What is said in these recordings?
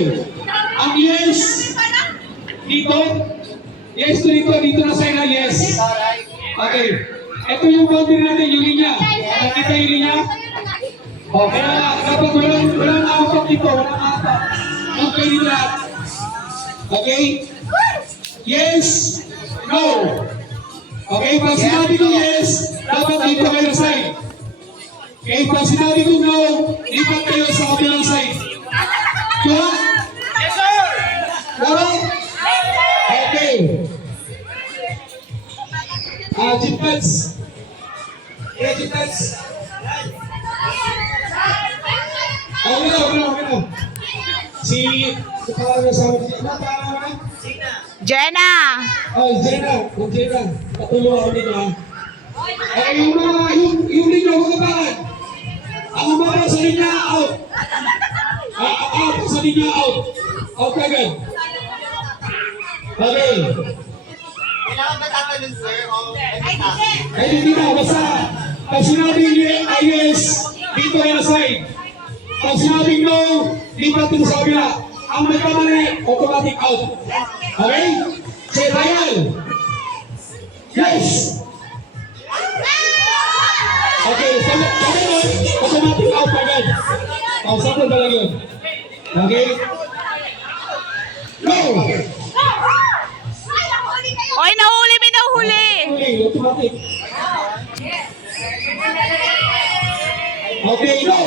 Okay. Ang yes dito. Yes to dito na sa'yo na yes. Okay. Ito yung boundary natin, yung linya. Nakita yung linya? Okay na. Dapat walang apat dito. Walang apat. Okay dito lahat. Okay? Yes. No. Okay, pag sinabi ko yes, dapat dito kayo na side. Okay, pag sinabi ko no, lipat kayo sa kabilang side. Diba? Yes, sir! Diba? Okay. Jipats. Yeah, Jipats. Okay na. Si pangalan na sa amin. Ano pangalan mo na? Jenna! Oh, Jenna. Patulong ako dito ha. Eh, yung linya, huwag kabangan. Ang umaba sa linya, out. Out sa linya, out. Out agad. Okay. Kailangan ba tatanong, sir? Ay, hindi na. Basta, pag sinabing yes, dito na side. Pag sinabing no, lipat dito sa kabila. Ang may kamali, automatic out. Okay? Say, Ryan. Yes. Okay, automatic out agad. Sample ba lang yun? Okay? No! Oy, nahuli, may nahuli! Okay, automatic. Okay, no!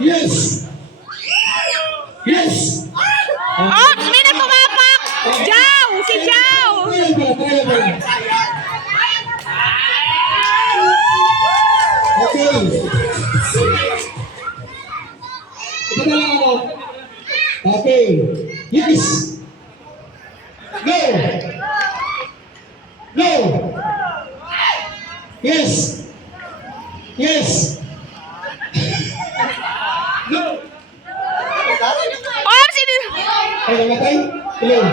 Yes! Yes! Oh, may nagpumapak! Jow! Si Jow! Trial ba? Okay. Ito na lang ako. Okay. Yes! No! No! Yes! Yes! No! Oh, sino? Ay, namatay? Ilan?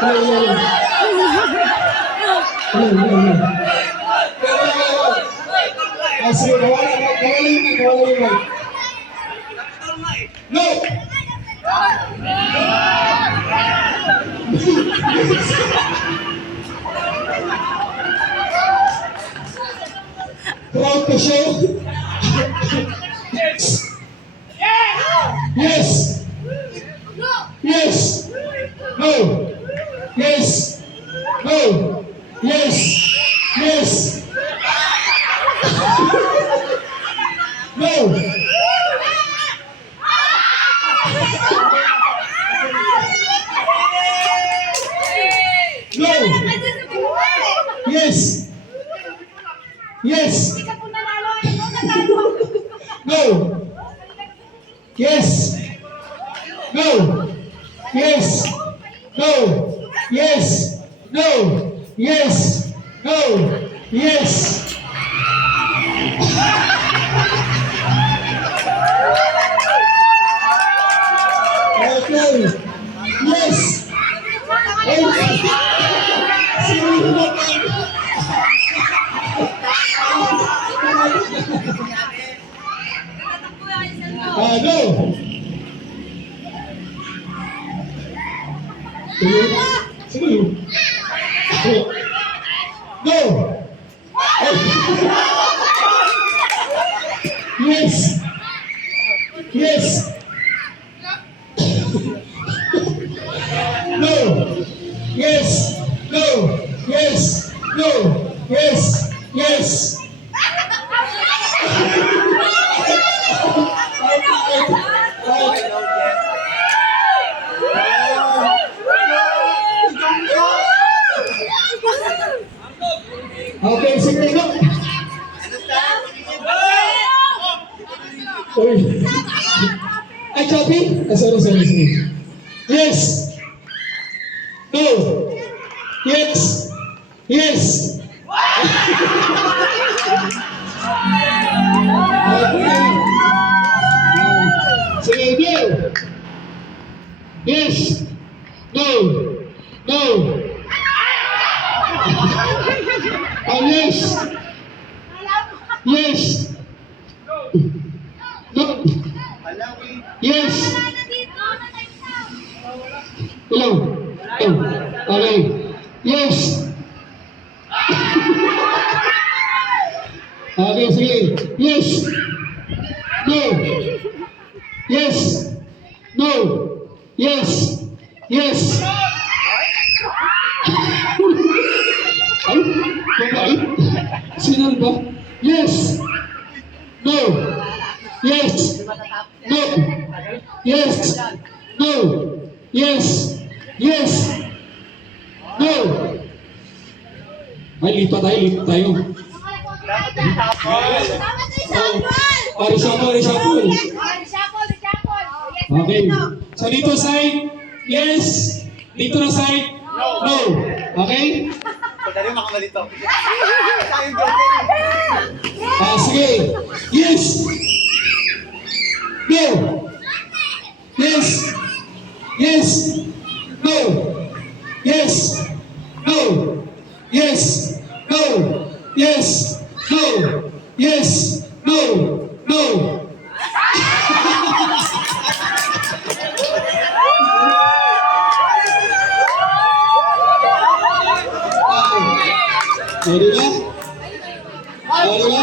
Ilan? Sige, nawala yung mic. No! Proud to show? Yes! Yes! No! Yes! No! Yes! Yes! No! No! Yes! Yes! No! Yes! No! Yes! No! Yes! No! Yes! No! Yes! Okay! Yes! No! Sige. No! Yes! Yes! No! Yes! No! Yes! No! Yes! Yes! Okay, sige, no! Uy! Ay, Choppy? Sorry. Yes! No! Yes! Yes! Okay! Sige, go! Yes! No! No! Oh, yes! Yes! Yes. Hello. Oh. Okay. Yes. Okay, sige. Yes. No. Yes. No. Yes. Yes. Ay, babae. Sino ba? Yes. No. Yes. No. Yes. No. Yes. Yes. No. Ay, lipat tayo. Oh, reshuffle. Okay. So dito side, yes. Dito na side, no. Okay? Pagdali makamalito. Tayong joker. Sige. Yes. No. Yes. Yes. No. Yes. No. Yes. No. Yes. No. Yes. No. No. Di ba? Di ba?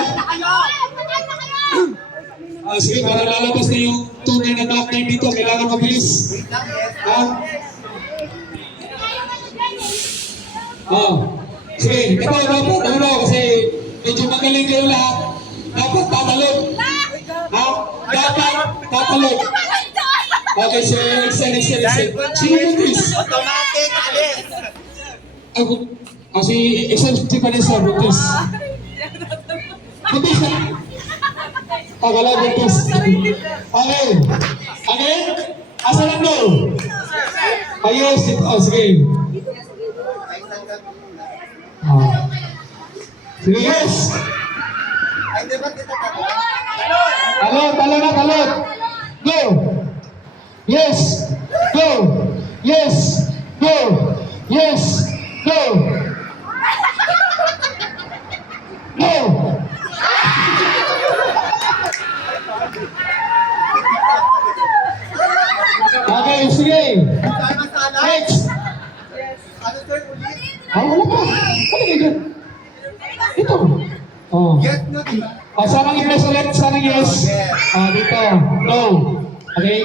Sige, para lalabas na yung tunay na back nine dito, kailangan mabilis. Ha? Sige, ito dapat, kasi medyo magaling kayo lahat. Dapat tatalog. Ha? Dapat tatalog. Okay, so extend. Sino yung Chris? Automatic, alis. Si extend si Vanessa, Buntis. Buntis na. Tagala, Buntis. Okay. Again? Asa lang no? Ayos, sige. Sige, yes. Ay, di ba kita tayo? Talon. Go. Yes. Go. Yes. Go. Yes. Go. Go. Okay, sige. Tayo masala. Next. Ano sir, ulit? Wala pa. Ano yun? Ito. Oh. Yes, no, di ba? Sanang yes ulit, sanang yes. Dito. No. Okay?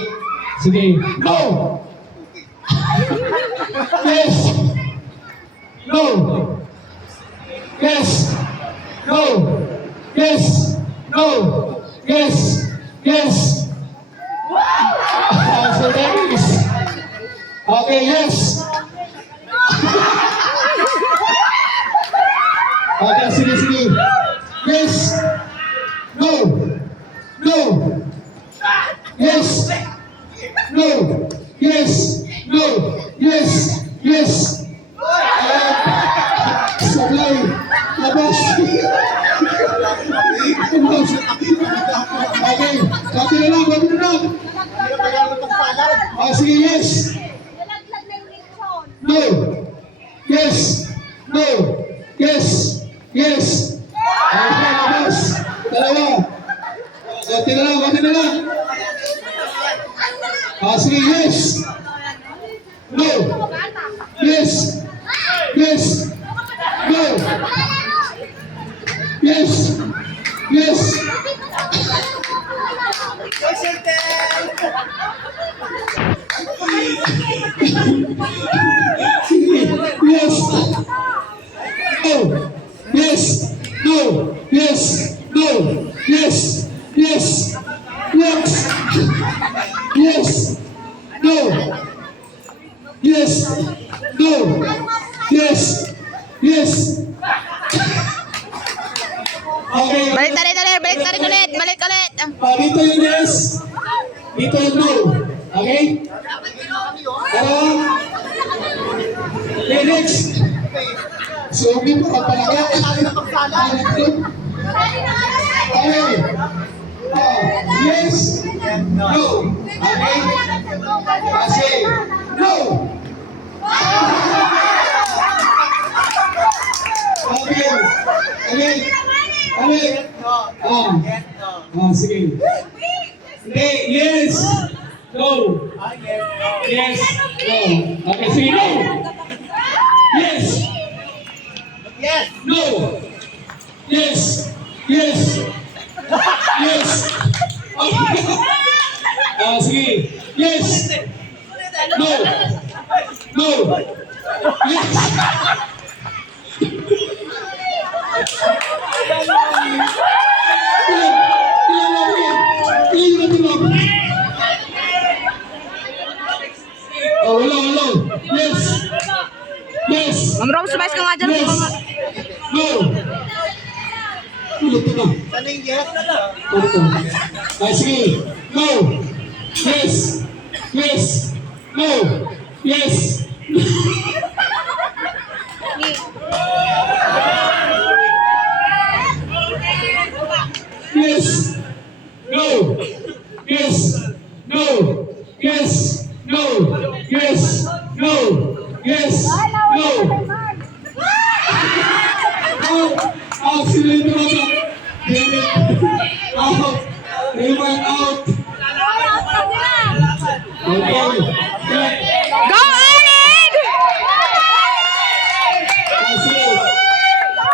Sige. No. Yes. No. Yes. No. Yes. No. Yes. Yes. So there is. Okay, yes. Okay, sige. Yes. No. No. Yes. No. Yes. No. Yes. Yes. Sablay. Labas. Okay. Kapi na lang. Hindi ka kailangan magpagpalan. Sige, yes. No. Yes. No. Yes. Yes. Okay, labas. Dalawa. Konti na lang. Sige, yes. No. Yes. Yes. No. Yes. Yes. Go, Shelton! Yes. No. Yes. No. Yes. No. Yes. Yes. Yes. Yes. No. Yes. No. Yes. Yes. Okay. Balik ulit. Dito yung yes. Dito yung no. Okay? Okay, next. So, hindi mo kapalaga. Okay. Yes. No. Okay? Kasi, no. Okay. Yes, no. Yes, no. Sige. Hindi, yes. No. Ah, yes. Yes. No. Okay, sige, no. Yes. Yes. No. Yes. Yes. Yes. Okay. Sige. Yes. No. No. Yes. Oh, wala. Yes. Yes. Ma'am Rose, mais ka nga dyan. Yes. No. Ulit ito. Ano yung yes? Ito. Ay, sige. No. Yes. Yes. No. Yes. Yes. No. Yes. No. Yes. No. Yes. No. Yes. No. Out. Sila yung tumatak. Damn it. Out. They went out. Okay. Go, Alin! That's it.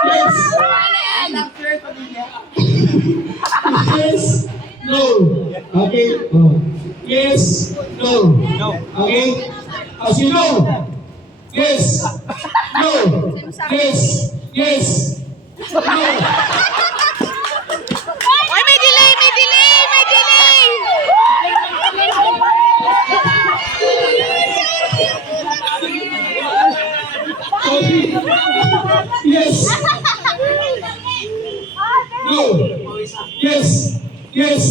Yes. Yes. No. Okay. Oh. Yes. No. Okay. As you know. Yes. No. Yes. Yes. No. Oy, may delay, may delay, may delay! Okay. Yes. No. Yes. Yes.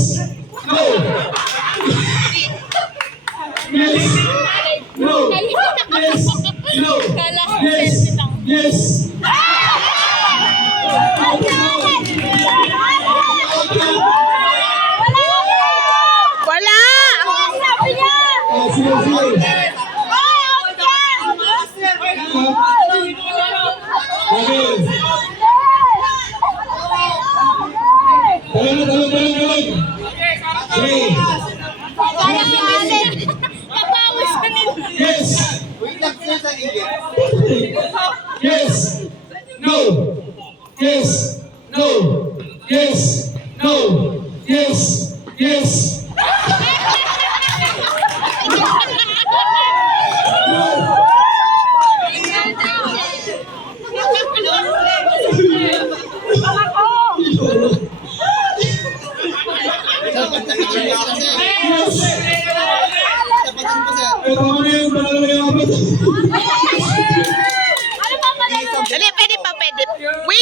No. Yes. No. Yes. No. Yes. Yes. Wala! Oh, sige, sige. Okay. Talon. Three. Yes. Wait lang sir sa iyo. Yes. No. Yes. No. Yes. No. Yes. Yes. Yes. Ito na yung panalo ng apat. Dali, pwede pa, pwede. Wait!